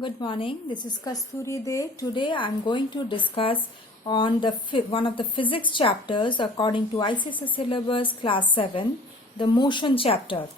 Good morning. This is Kasturi Day. Today I am going to discuss on one of the physics chapters according to ICSE syllabus class 7, the motion chapter.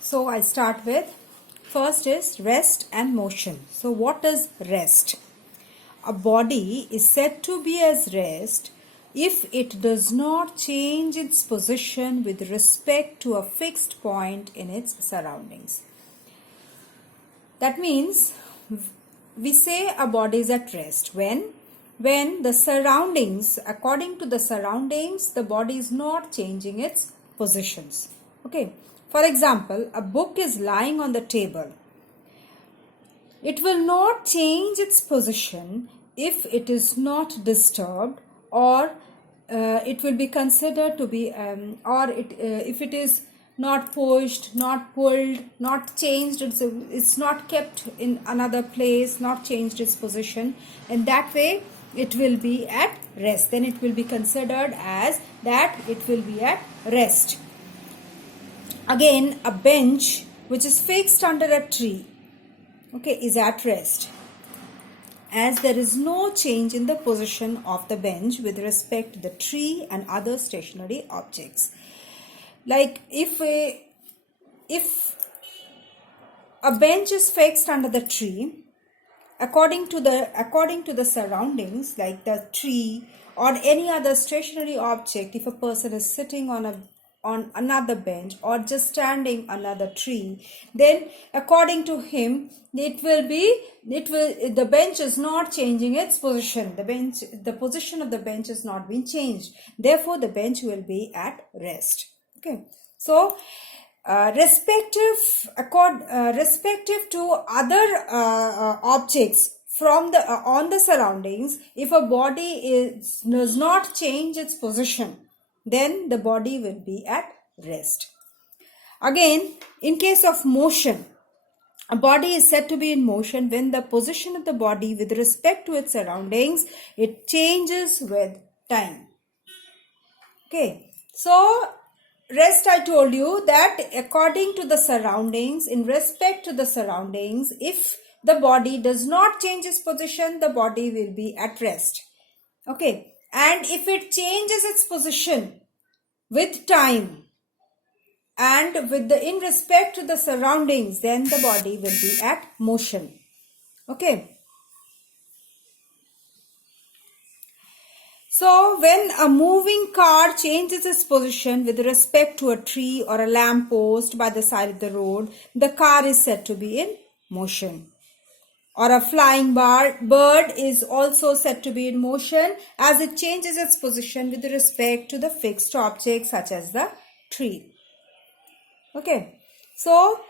So I start with first is rest and motion. So what is rest? A body is said to be as rest if it does not change its position with respect to a fixed point in its surroundings. That means we say a body is at rest when the surroundings, according to the surroundings, the body is not changing its positions. Okay. For example, a book is lying on the table. It will not change its position if it is not disturbed, or it will be considered to be, if it is not pushed, not pulled, not changed, it's not kept in another place, not changed its position, and that way it will be at rest. Then it will be considered as that it will be at rest. Again, a bench which is fixed under a tree, okay, is at rest, as there is no change in the position of the bench with respect to the tree and other stationary objects. Like if a bench is fixed under the tree, according to the surroundings, like the tree or any other stationary object, if a person is sitting on another bench or just standing another tree, then according to him the bench is not changing its position. The position of the bench is not being changed. Therefore, the bench will be at rest. Okay, so respective to other objects from on the surroundings, if a body does not change its position, then the body will be at rest. Again, in case of motion, a body is said to be in motion when the position of the body with respect to its surroundings, it changes with time. Okay, so rest, I told you that according to the surroundings, in respect to the surroundings, if the body does not change its position, the body will be at rest. Okay, and if it changes its position with time and in respect to the surroundings, then the body will be at motion. Okay. So when a moving car changes its position with respect to a tree or a lamp post by the side of the road, the car is said to be in motion. Or a flying bird is also said to be in motion as it changes its position with respect to the fixed object such as the tree. Okay, so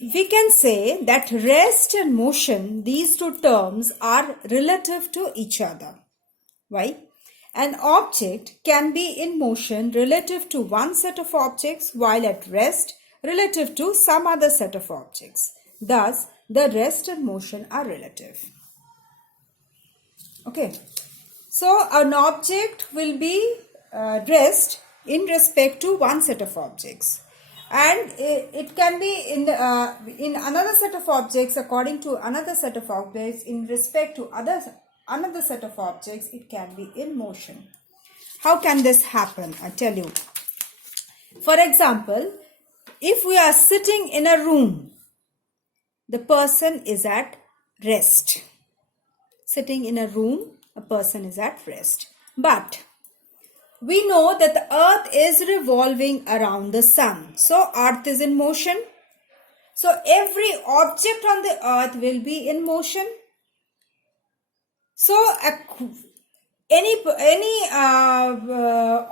we can say that rest and motion, these two terms are relative to each other. Why? An object can be in motion relative to one set of objects, while at rest relative to some other set of objects. Thus, the rest and motion are relative. Okay. So, an object will be rest in respect to one set of objects, and it can be in another set of objects according to another set of objects in respect to another set of objects. It can be in motion. How can this happen? I tell you. For example, if we are sitting in a room, the person is at rest. Sitting in a room, a person is at rest. But we know that the earth is revolving around the sun. So earth is in motion. So every object on the earth will be in motion. So any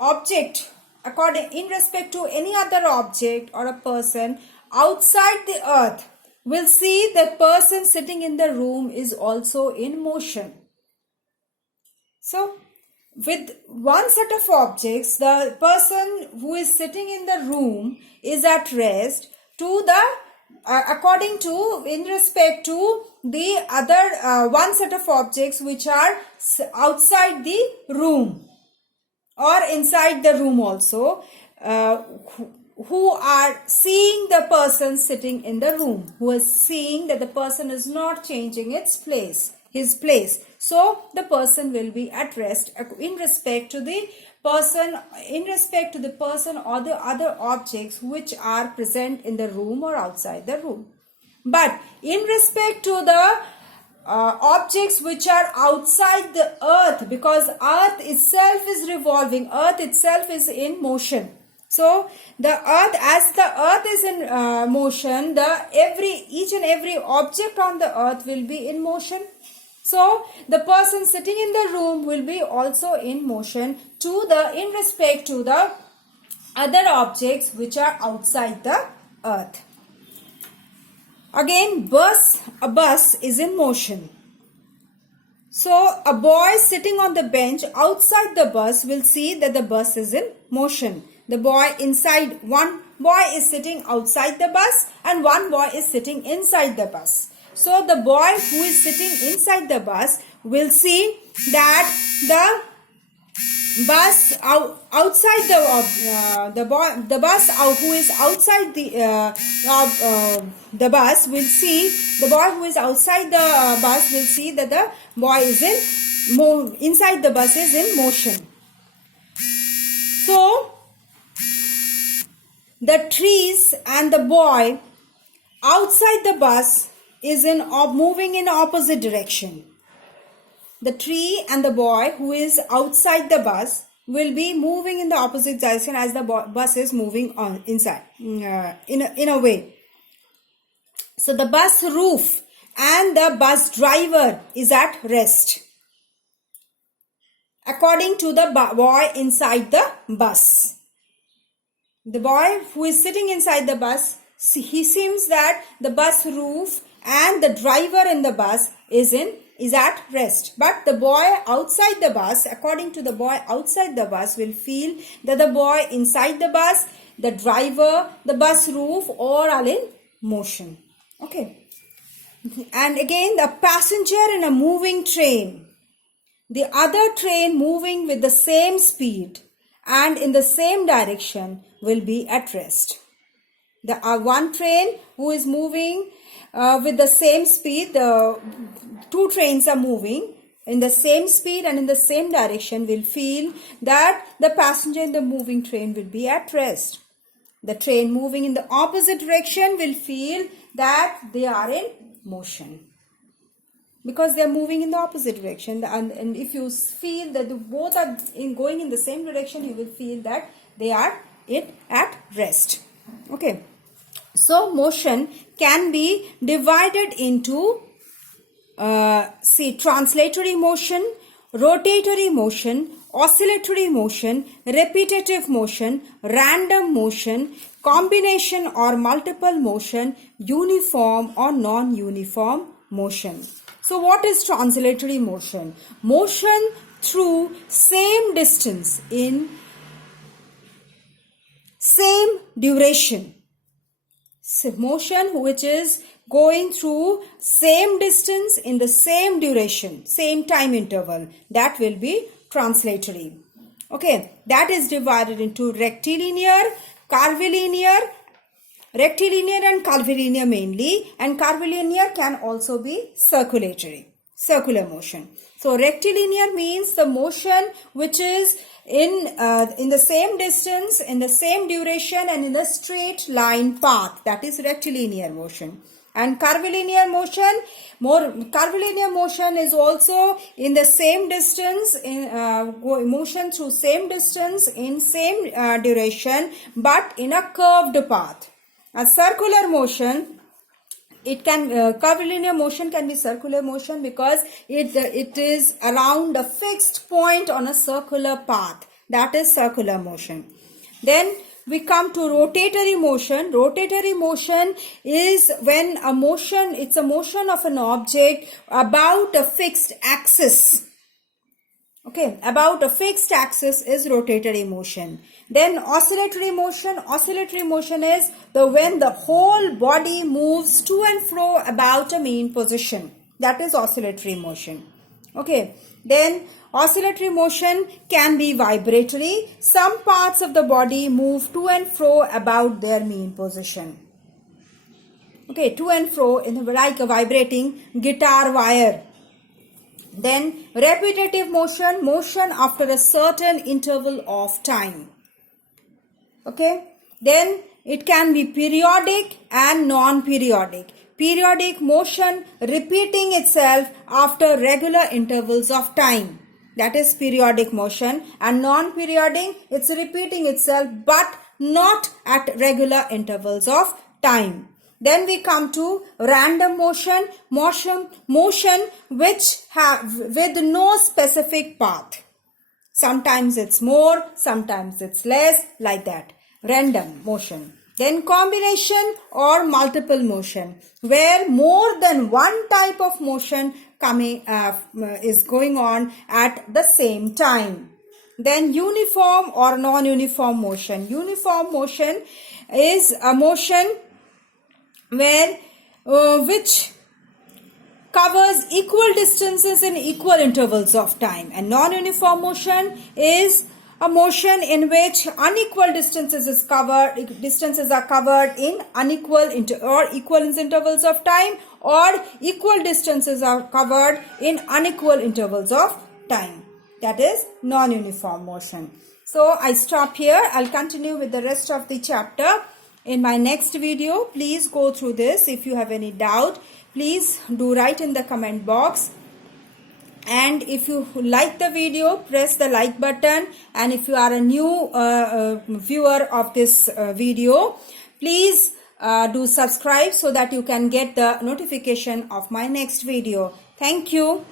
object in respect to any other object or a person outside the earth will see the person sitting in the room is also in motion. So with one set of objects, the person who is sitting in the room is at rest to the according to in respect to the other one set of objects which are outside the room or inside the room also, who are seeing the person sitting in the room, who is seeing that the person is not changing his place. So the person will be at rest in respect to the person, or the other objects which are present in the room or outside the room. But in respect to the objects which are outside the earth, because earth itself is revolving, earth itself is in motion. So the earth, as the earth is in motion, each and every object on the earth will be in motion. So the person sitting in the room will be also in motion in respect to the other objects which are outside the earth. Again, a bus is in motion. So a boy sitting on the bench outside the bus will see that the bus is in motion. One boy is sitting outside the bus and one boy is sitting inside the bus. So the boy who is sitting inside the bus will see that the bus outside the bus who is outside the bus will see, the boy who is outside the bus will see that the boy is inside the bus is in motion. So the trees and the boy outside the bus is moving in opposite direction. The tree and the boy who is outside the bus will be moving in the opposite direction as the bus is moving on inside in a way. So the bus roof and the bus driver is at rest, according to the boy inside the bus. The boy who is sitting inside the bus, he seems that the bus roof and the driver in the bus is at rest. But the boy outside the bus, according to the boy outside the bus, will feel that the boy inside the bus, the driver, the bus roof, all are in motion. Okay. And again, the passenger in a moving train, the other train moving with the same speed and in the same direction will be at rest. The one train who is moving with the same speed, the two trains are moving in the same speed and in the same direction, will feel that the passenger in the moving train will be at rest. The train moving in the opposite direction will feel that they are in motion, because they are moving in the opposite direction. And if you feel that both are going in the same direction, you will feel that they are at rest. Okay. So motion can be divided into translatory motion, rotatory motion, oscillatory motion, repetitive motion, random motion, combination or multiple motion, uniform or non-uniform motion. So what is translatory motion? Motion through same distance in same duration. Motion which is going through same distance in the same duration, same time interval, that will be translatory. Okay, that is divided into rectilinear, curvilinear and curvilinear mainly, and curvilinear can also be circular motion. So rectilinear means the motion which is in the same distance, in the same duration and in a straight line path, that is rectilinear motion. And curvilinear motion is also in the same distance, motion through same distance in same duration, but in a curved path. A circular motion, curvilinear motion can be circular motion because it is around a fixed point on a circular path. That is circular motion. Then we come to rotatory motion. Rotatory motion is when it's a motion of an object about a fixed axis. Okay, about a fixed axis is rotatory motion. Then oscillatory motion. Oscillatory motion is when the whole body moves to and fro about a mean position. That is oscillatory motion. Okay, then Oscillatory motion can be vibratory. Some parts of the body move to and fro about their mean position. Okay, to and fro like a vibrating guitar wire. Then repetitive motion, motion after a certain interval of time. Okay, then it can be periodic and non-periodic. Periodic motion repeating itself after regular intervals of time. That is periodic motion. And non-periodic, it's repeating itself but not at regular intervals of time. Then we come to random motion, motion which with no specific path. Sometimes it's more, sometimes it's less, like that. Random motion. Then combination or multiple motion, where more than one type of motion is going on at the same time. Then uniform or non-uniform motion. Uniform motion is a motion where which covers equal distances in equal intervals of time, and non-uniform motion is a motion in which unequal distances are covered in unequal or equal intervals of time, or equal distances are covered in unequal intervals of time. That is non-uniform motion. So I stop here. I'll continue with the rest of the chapter in my next video. Please go through this. If you have any doubt, please do write in the comment box. And if you like the video, press the like button. And if you are a new viewer of this video, please do subscribe so that you can get the notification of my next video. Thank you.